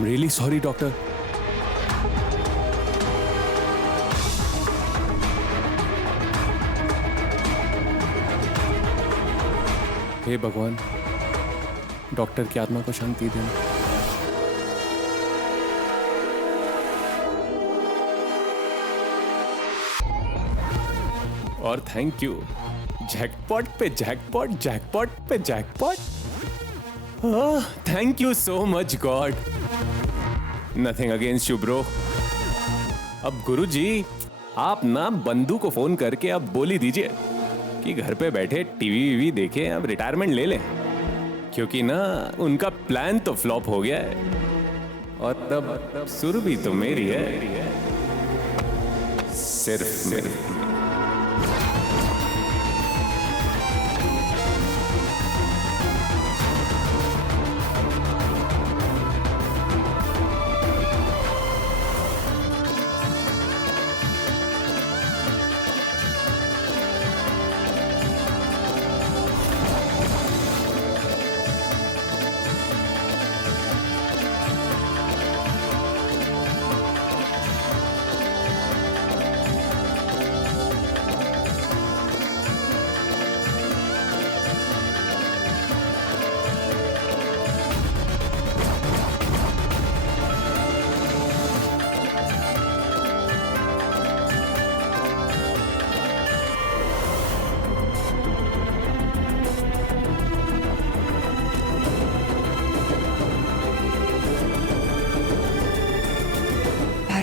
I'm really sorry, doctor. हे भगवान, doctor की आत्मा को शांति देना। और थैंक यू, जैकपॉट पे जैकपॉट, जैकपॉट पे jackpot. Thank you so much God. Nothing against you bro. अब गुरुजी, आप ना बंधु को फोन करके अब बोल ही दीजिए कि घर पे बैठे टीवी वीवी देखे, अब रिटायरमेंट ले लें, क्योंकि ना उनका प्लान तो फ्लॉप हो गया है और तब सुर भी तो मेरी है, सिर्फ मेरी।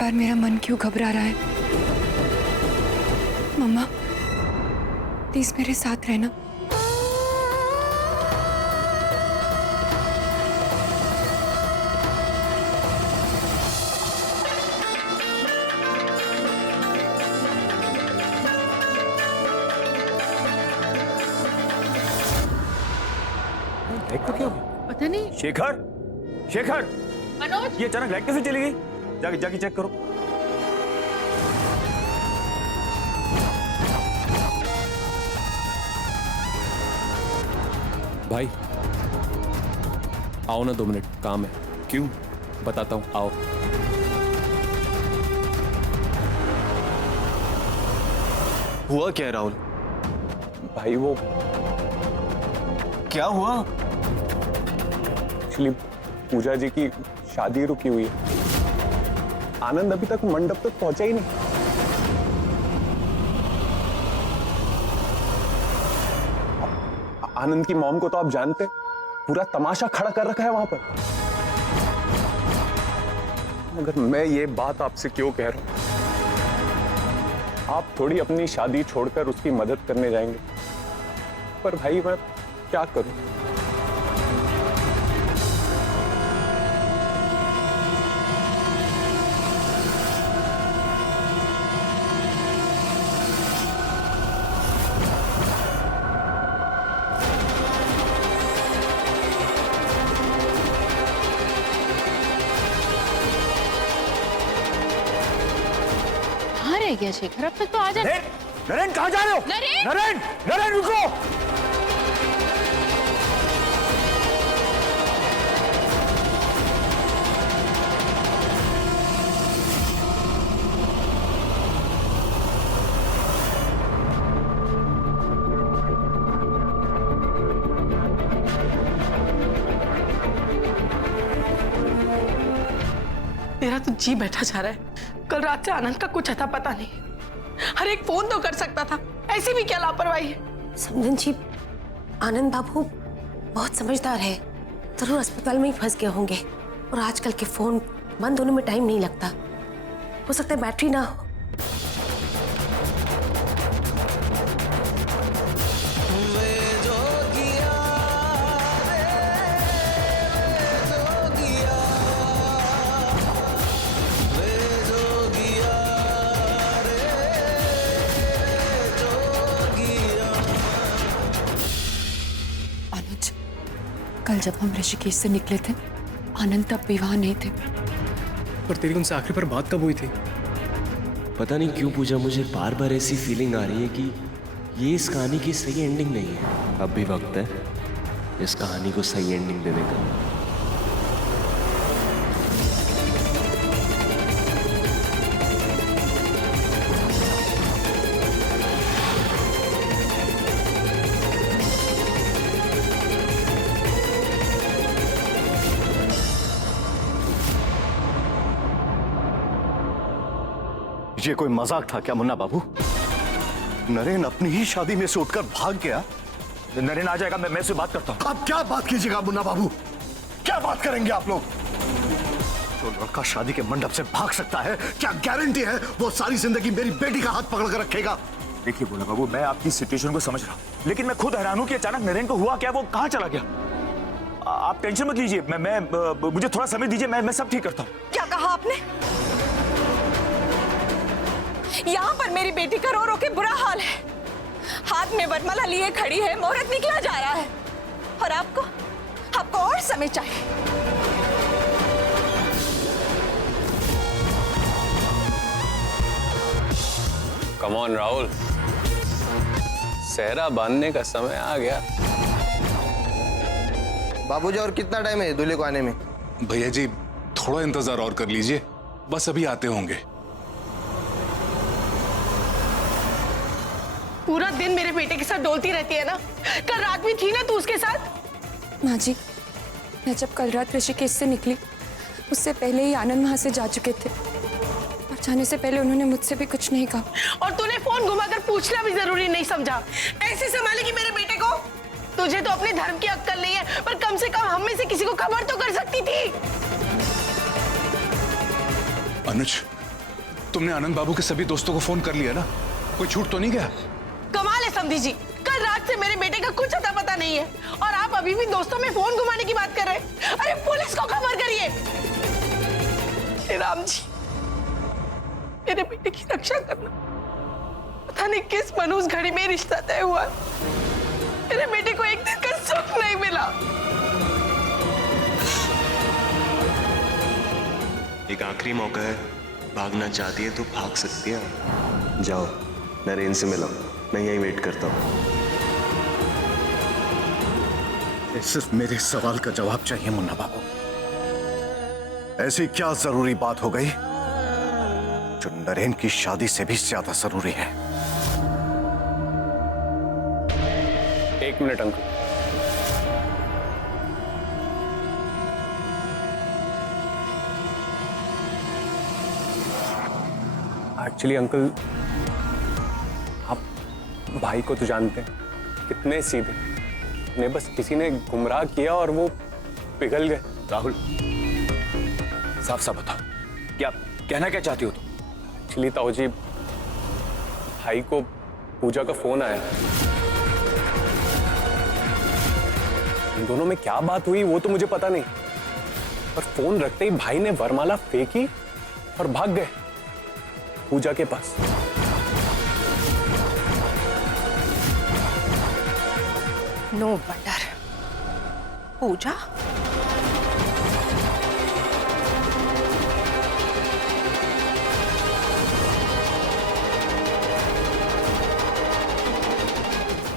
बार मेरा मन क्यों घबरा रहा है? मम्मा, प्लीज मेरे साथ रहना। तो क्या पता नहीं। शेखर, शेखर, मनोज, ये अचानक लाइट कैसे चली गई? जाके चेक करो। भाई आओ ना, 2 मिनट काम है। क्यों? बताता हूं, आओ। हुआ क्या है राहुल? भाई वो क्या हुआ? एक्चुअली पूजा जी की शादी रुकी हुई है। आनंद अभी तक मंडप तक पहुंचा ही नहीं। आनंद की मॉम को तो आप जानते, पूरा तमाशा खड़ा कर रखा है वहां पर। मगर मैं ये बात आपसे क्यों कह रहा हूं? आप थोड़ी अपनी शादी छोड़कर उसकी मदद करने जाएंगे, पर भाई मैं क्या करूं? कहाँ रह गया शेखर? अब तक तो आ जा। नरेन, कहाँ जा रहे हो? नरेन! नरेन, नरेन रुको। मेरा तो जी बैठा जा रहा है। कल रात से आनंद का कुछ अता पता नहीं। हर एक फोन तो कर सकता था, ऐसी भी क्या लापरवाही है? समझन जी, आनंद बाबू बहुत समझदार है, जरूर अस्पताल में ही फंस गए होंगे। और आजकल के फोन बंद होने में टाइम नहीं लगता, हो सकता है बैटरी ना हो। कल जब हम ऋषिकेश से निकले थे, आनंद तब भी वहां नहीं थे। पर तेरी उनसे आखिरी बार बात कब हुई थी? पता नहीं क्यों पूजा, मुझे बार बार ऐसी फीलिंग आ रही है कि ये इस कहानी की सही एंडिंग नहीं है। अब भी वक्त है इस कहानी को सही एंडिंग देने का। ये कोई मजाक था क्या मुन्ना बाबू? नरेन अपनी ही शादी में से उठकर भाग गया। नरेन आ जाएगा, मैं उससे बात करता हूँ। आप क्या बात कीजिएगा मुन्ना बाबू? क्या बात करेंगे आप लोग? जो लड़का शादी के मंडप से भाग सकता है, क्या गारंटी है वो सारी जिंदगी मेरी बेटी का हाथ पकड़ कर रखेगा? देखिए मुन्ना बाबू, मैं आपकी सिचुएशन को समझ रहा हूँ, लेकिन मैं खुद हैरान हूँ कि अचानक नरेन को हुआ क्या, वो कहाँ चला गया। आप टेंशन मत लीजिए, मुझे थोड़ा समय दीजिए, मैं सब ठीक करता हूँ। क्या कहा आपने? यहाँ पर मेरी बेटी का रो रो के बुरा हाल है, हाथ में वरमाला लिए खड़ी है, मुहूर्त निकला जा रहा है, और आपको और समय चाहिए। कम ऑन राहुल, सेहरा बांधने का समय आ गया। बाबूजी, और कितना टाइम है दूल्हे को आने में? भैया जी थोड़ा इंतजार और कर लीजिए, बस अभी आते होंगे। पूरा दिन मेरे बेटे के साथ डोलती रहती है ना, कल रात भी थी ना तू उसके साथ। माँ जी, मैं जब कल रात ऋषिकेश से निकली, उससे पहले ही आनंद वहां से जा चुके थे, और जाने से पहले उन्होंने मुझसे भी कुछ नहीं कहा। और तूने फोन घुमाकर पूछना भी जरूरी नहीं समझा। ऐसे संभालेगी मेरे बेटे को? तुझे तो अपने धर्म की अक्ल नहीं है, पर कम से कम हम में से किसी को खबर तो कर सकती थी। अनुज, तुमने आनंद बाबू के सभी दोस्तों को फोन कर लिया ना? कोई छूट तो नहीं गया? कमाल है समधी जी, कल रात से मेरे बेटे का कुछ अता पता नहीं है, और आप अभी भी दोस्तों में फोन घुमाने की बात कर रहे हैं। अरे पुलिस को खबर करिए। हे राम जी, मेरे बेटे की रक्षा करना। पता नहीं किस मनूस घड़ी में रिश्ता तय हुआ, मेरे बेटे को एक दिन का सुख नहीं मिला। एक आखिरी मौका है, भागना चाहती है तो भाग सकती है। जाओ नरेन से मिलो, मैं यहीं वेट करता हूँ। सिर्फ मेरे सवाल का जवाब चाहिए मुन्ना बाबू। ऐसी क्या जरूरी बात हो गई जो नरेन की शादी से भी ज्यादा जरूरी है? एक मिनट अंकल। एक्चुअली अंकल, आप भाई को तो जानते हैं, कितने सीधे, उन्हें बस किसी ने गुमराह किया और वो पिघल गए। राहुल, साफ साफ बताओ, क्या कहना क्या चाहती हो तुम? एक्चुअली ताऊ जी, भाई को पूजा का फोन आया। इन दोनों में क्या बात हुई वो तो मुझे पता नहीं, पर फोन रखते ही भाई ने वरमाला फेंकी और भाग गए पूजा के पास। No wonder. पूजा?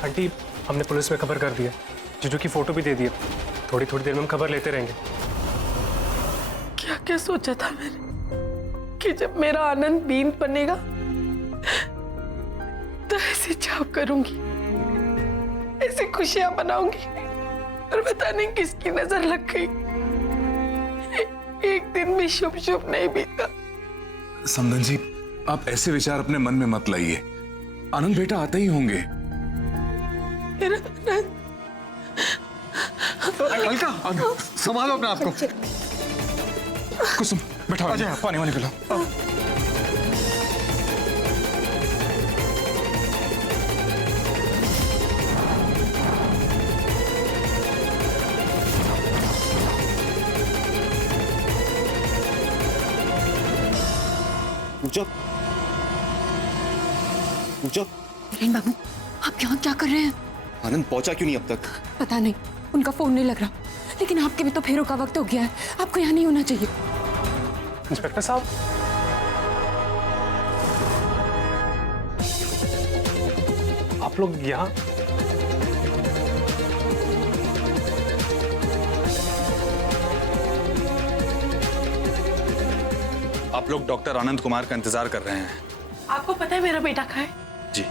आंटी, हमने पुलिस में खबर कर दिया, जीजू की फोटो भी दे दी है। थोड़ी देर में हम खबर लेते रहेंगे। क्या क्या सोचा था मैंने कि जब मेरा आनंद बीन बनेगा तो ऐसे छाप करूंगी, ऐसी खुशियां मनाऊंगी, और पता नहीं किसकी नजर लग गई। एक दिन भी शुभ शुभ नहीं बीता। समधन जी, आप ऐसे विचार अपने मन में मत लाइए, आनंद बेटा आते ही होंगे। मेरा आनंद। अलका, संभालो अपने आप को। कुसुम, बैठा, पानी वानी पिलाओ। जो नरेन बाबू, आप यहाँ क्या कर रहे हैं? आनंद पहुंचा क्यों नहीं अब तक? पता नहीं, उनका फोन नहीं लग रहा, लेकिन आपके भी तो फेरों का वक्त हो गया है, आपको यहाँ नहीं होना चाहिए। इंस्पेक्टर साहब, आप लोग यहाँ? आप लोग डॉक्टर आनंद कुमार का इंतजार कर रहे हैं। आपको पता है मेरा बेटा कहाँ है? जी।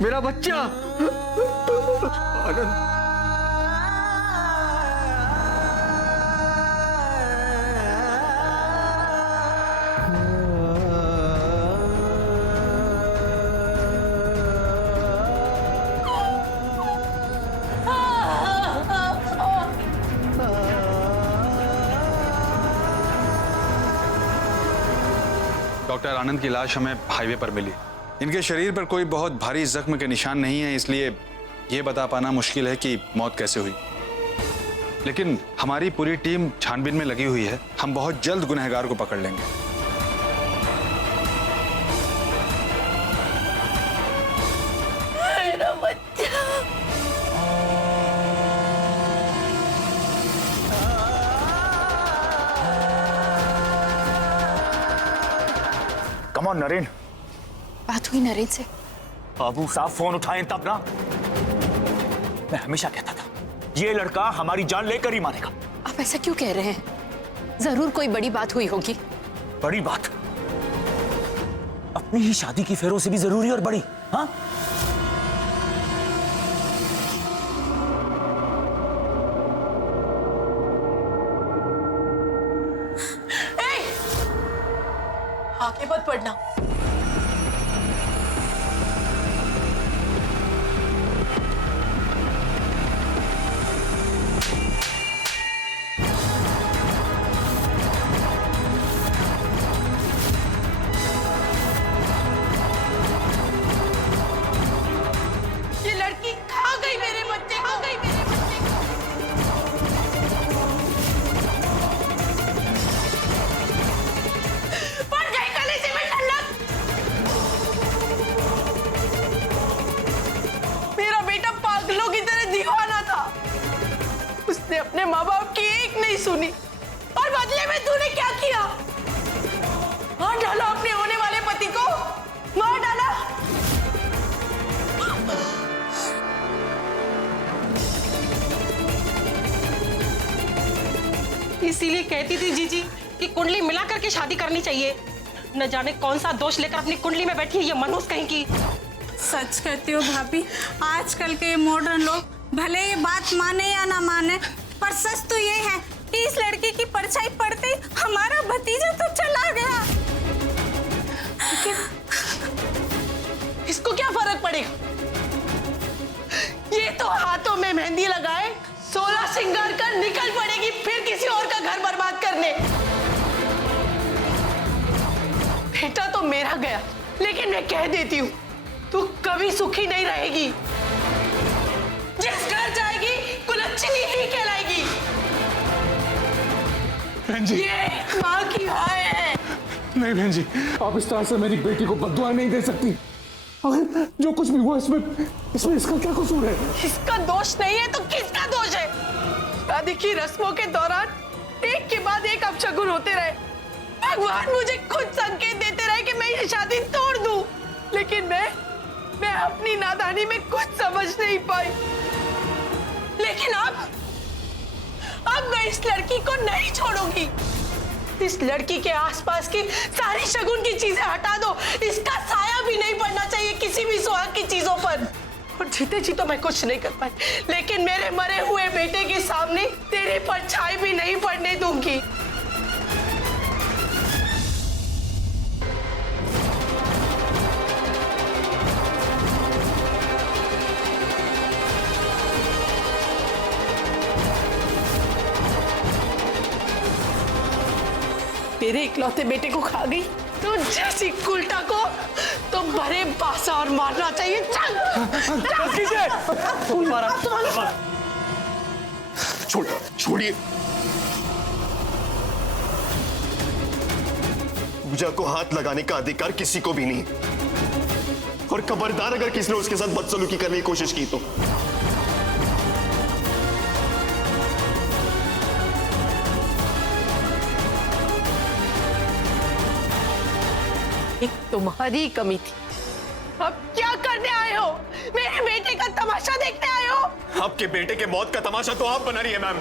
मेरा बच्चा। आनंद। डॉक्टर, आनंद की लाश हमें हाईवे पर मिली। इनके शरीर पर कोई बहुत भारी जख्म के निशान नहीं है, इसलिए यह बता पाना मुश्किल है कि मौत कैसे हुई। लेकिन हमारी पूरी टीम छानबीन में लगी हुई है। हम बहुत जल्द गुनहगार को पकड़ लेंगे। मेरा बच्चा। Come on Naren. बात हुई नरेन से? बाबू साहब फोन उठाएं तब ना। मैं हमेशा कहता था ये लड़का हमारी जान लेकर ही मारेगा। आप ऐसा क्यों कह रहे हैं? जरूर कोई बड़ी बात हुई होगी। बड़ी बात? अपनी ही शादी की फेरों से भी जरूरी और बड़ी? हाँ, आगे मत बढ़ना। ये लड़की खा गई मेरे बच्चे, खा गई मेरे बच्चे को। पड़ गई कलेजे में ठंडक। मेरा बेटा पागलों की तरह दीवाना था। उसने अपने माँ बाप की एक नहीं सुनी और बदले में तूने क्या किया? मार डाला अपने होने वाले पति को, मार डाला। इसीलिए कहती थी जीजी कि कुंडली मिला करके शादी करनी चाहिए। न जाने कौन सा दोष लेकर अपनी कुंडली में बैठी है ये मनहूस कहीं की। सच कहती हो भाभी, आजकल के मॉडर्न लोग भले ये बात माने या ना माने, पर सच तो ये है कि इस लड़की की परछाई पड़ते ही हमारा भतीजा तो चला गया। इसको क्या फर्क पड़ेगा? ये तो हाथों में मेहंदी लगाए 16 श्रृंगार कर निकल पड़ेगी फिर किसी और का घर बर्बाद करने। बेटा तो मेरा गया, लेकिन मैं कह देती हूँ तू कभी सुखी नहीं रहेगी। जिस घर जाएगी कुलच्छनी ही कहलाएगी। बहन जी, ये माँ की हाय है। नहीं बहन जी, आप इस तरह से मेरी बेटी को बद्दुआ नहीं दे सकती। जो कुछ भी हुआ इसमें इसका क्या कसूर है? इसका दोष नहीं है तो किसका दोष है? शादी की रस्मों के दौरान एक के बाद एक अपशगुन होते रहे। भगवान मुझे खुद संकेत देते रहे कि मैं ये शादी तोड़ दूं, लेकिन मैं अपनी नादानी में कुछ समझ नहीं पाई। लेकिन अब मैं इस लड़की को नहीं छोड़ूंगी। इस लड़की के आसपास की सारी शगुन की चीजें हटा दो। इसका साया भी नहीं पड़ना चाहिए किसी भी सुहाग की चीजों पर। और जीते जी तो मैं कुछ नहीं कर पाई, लेकिन मेरे मरे हुए बेटे के सामने तेरी परछाई भी नहीं पड़ने दूंगी। मेरे इकलौते बेटे को खा गई तो जैसी उल्टा को तो भरे बासा और मारना चाहिए। छोड़िए। पूजा को हाथ लगाने का अधिकार किसी को भी नहीं, और खबरदार अगर किसी ने उसके साथ बदसलूकी करने की कोशिश की तो। एक तुम्हारी कमी थी। अब क्या करने आए हो? मेरे बेटे का तमाशा देखने आए हो? आपके बेटे के मौत का तमाशा तो आप बना रही है मैम।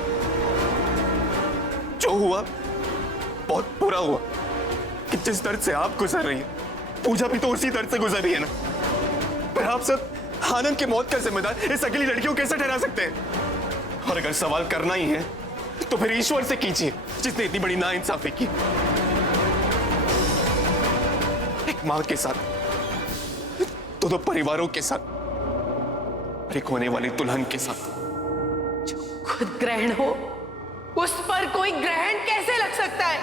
जो हुआ बहुत बुरा हुआ, जिस दर्द से आप गुजर रही हैं, पूजा भी तो उसी दर्द से गुजर रही है ना। मैं आप सब आनंद की मौत का जिम्मेदार इस अकेली लड़की को कैसे ठहरा सकते हैं? और अगर सवाल करना ही है तो फिर ईश्वर से कीजिए, जिसने इतनी बड़ी नाइंसाफी की। एक मां के साथ, दोनों परिवारों के साथ, और एक होने वाली दुल्हन के साथ। खुद ग्रहण हो, उस पर कोई ग्रहण कैसे लग सकता है?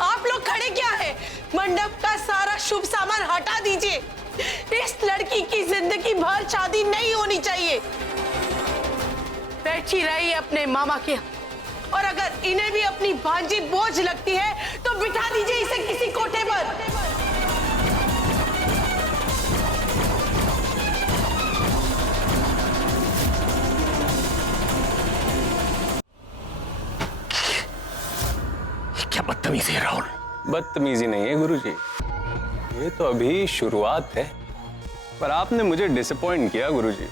आप लोग खड़े क्या है? मंडप का सारा शुभ सामान हटा दीजिए। इस लड़की की जिंदगी भर शादी नहीं होनी चाहिए। बैठी रही अपने मामा के यहाँ, और अगर इन्हें भी अपनी भांजी बोझ लगती है तो बिठा दीजिए इसे किसी कोठे पर। क्या बदतमीजी है राहुल। बदतमीजी नहीं है गुरुजी, ये तो अभी शुरुआत है। पर आपने मुझे डिसअपॉइंट किया गुरुजी।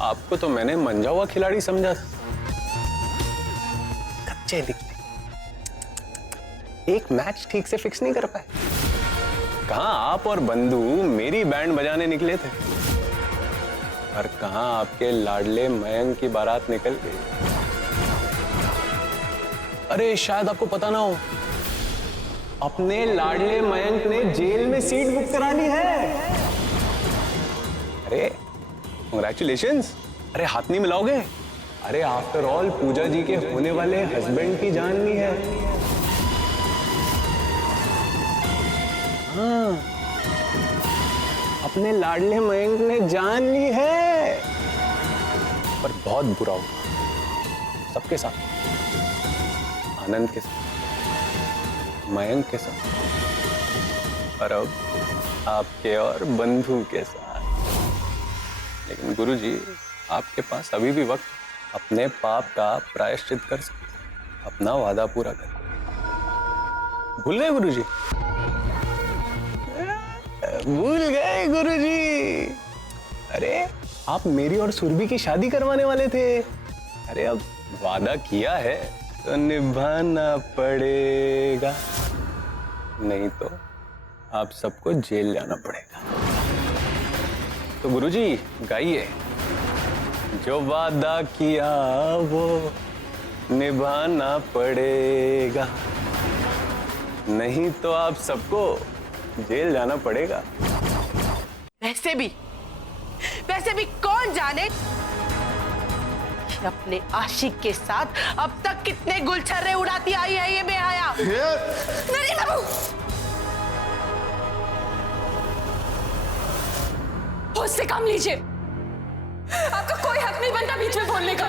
आपको तो मैंने मंझा हुआ खिलाड़ी समझा था। कच्चे दिखते, एक मैच ठीक से फिक्स नहीं कर पाए। कहां आप और बंधु मेरी बैंड बजाने निकले थे, और कहां आपके लाडले मयंक की बारात निकल गई। अरे शायद आपको पता ना हो, अपने लाडले मयंक ने जेल में सीट बुक करा ली है। अरे कांग्रेचुलेशंस। अरे हाथ नहीं मिलाओगे? अरे आफ्टर ऑल पूजा जी के होने वाले हस्बैंड की जान ली है। हाँ, अपने लाडले मयंक ने जान ली है। पर बहुत बुरा होगा सबके साथ, आनंद के साथ, मयंक के साथ, और अब आपके और बंधु के साथ। लेकिन गुरुजी, आपके पास अभी भी वक्त अपने पाप का प्रायश्चित कर सकते, अपना वादा पूरा कर। भूल गए गुरुजी? भूल गए गुरुजी? अरे आप मेरी और सुरभि की शादी करवाने वाले थे। अरे अब वादा किया है तो निभाना पड़ेगा, नहीं तो आप सबको जेल जाना पड़ेगा। तो गुरुजी गाइए, जो वादा किया वो निभाना पड़ेगा, नहीं तो आप सबको जेल जाना पड़ेगा। वैसे भी कौन जाने कि अपने आशिक के साथ अब तक कितने गुलछर्रे उड़ाती आई है ये बेहया। नरेन बाबू, होश से काम लीजिए। आपका कोई हक नहीं बनता बीच में बोलने का।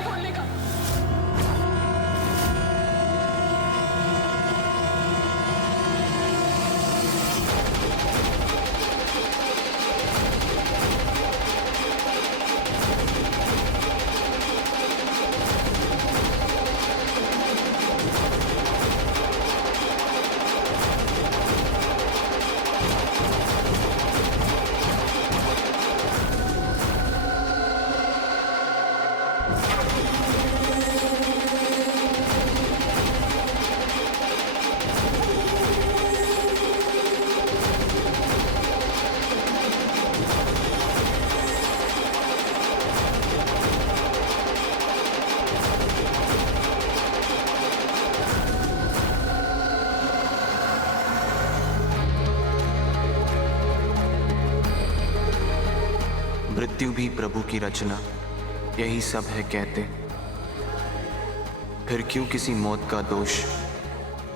मृत्यु भी प्रभु की रचना, यही सब है कहते। फिर क्यों किसी मौत का दोष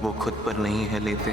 वो खुद पर नहीं है लेते।